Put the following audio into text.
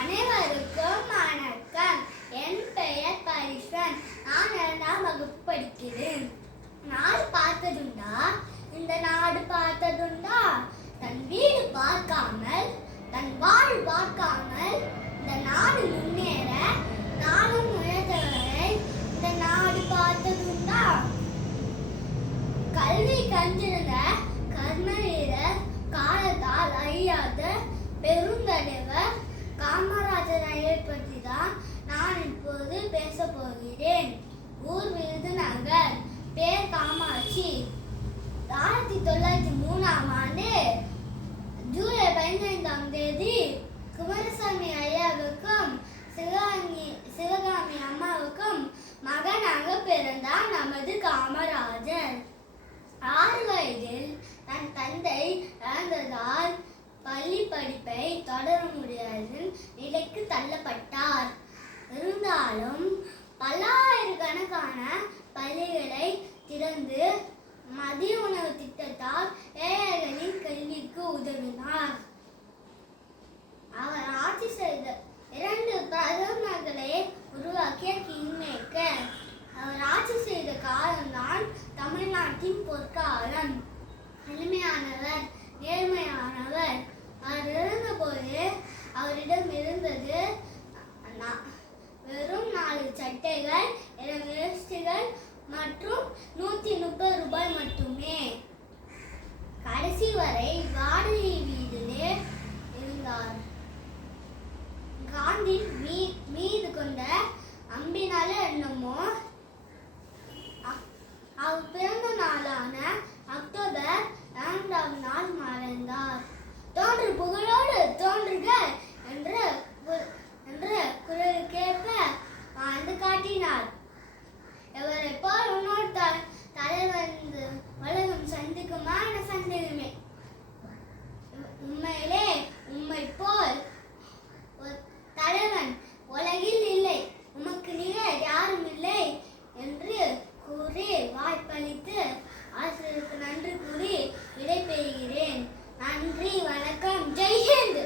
அனைவருக்கும் வணக்கம். என் பெயர் பரிஸ்வன். நான் 2ஆம் வகுப்பு படிக்கிறேன். நாடு பார்த்ததுண்டா? இந்த நாடு பார்த்ததுண்டா? தன் வீடு பார்க்காமல், தன் வாழ் பார்க்காமல் இந்த நாடு முன்னேற நானும் முயன்றவரை இந்த நாடு பார்த்ததுண்டா? கல்வி கண்டிருந்த கர்மவீரர், காலத்தால் அழியாத பெருந்தலைவர் காமராஜர் ஐயரை பற்றி தான் நான் இப்போது பேச போகிறேன். ஊர் விருதுநகர், பேர் காமாட்சி. 1903ஆம் ஆண்டு ஜூலை 15ஆம் தேதி குமாரசாமி ஐயாவுக்கும் சிவகாமி அம்மாவுக்கும் மகனாக பிறந்தார் நமது காமராஜர். 6 வயதில் தன் தந்தை இறந்ததால் பள்ளி படிப்பை தொடர முடியாத நிலைக்கு தள்ளப்பட்டார். இருந்தாலும் பல்லாயிரக்கணக்கான பள்ளிகளை திறந்து மதிய உணவு திட்டத்தால் ஏழைகளின் கல்விக்கு உதவினார். அவர் ஆட்சி செய்த 2 பிரதமர்களை உருவாக்கிய கிங்மேக்கர். அவர் ஆட்சி செய்த காலம்தான் தமிழ்நாட்டின் பொற்காலம். எளிமையானவர், நேர்மையானவர். அவர் இருந்தபோது அவரிடம் இருந்தது வெறும் 4 சட்டைகள், 2 வேஷ்டிகள் மற்றும் 130 ரூபாய் மட்டுமே. கடைசி வரை வாடகை வீட்டிலே இருந்தார். காந்தி மீது கொண்ட அம்பினால என்னமோ அவர் பிறந்த நாளான அக்டோபர் 2ஆம் நாள் மறைந்தார். தோன்று புகழோடு தோன்றுக என்ற குரலுக்கேற்ப வாழ்ந்து காட்டினார். எவரை போல் இன்னொரு தலைவர் உலகம் சந்திக்குமா என சந்தேகமே. உண்மையிலே உம்மை போல் தலைவன் உலகில் இல்லை, உமக்கு நிகர் யாரும் இல்லை என்று கூறி வாய்ப்பளித்து ஆசிரியருக்கு நன்றி கூறி விடைபெறுகிறேன். நன்றி, வணக்கம், ஜெய் ஹிந்த்.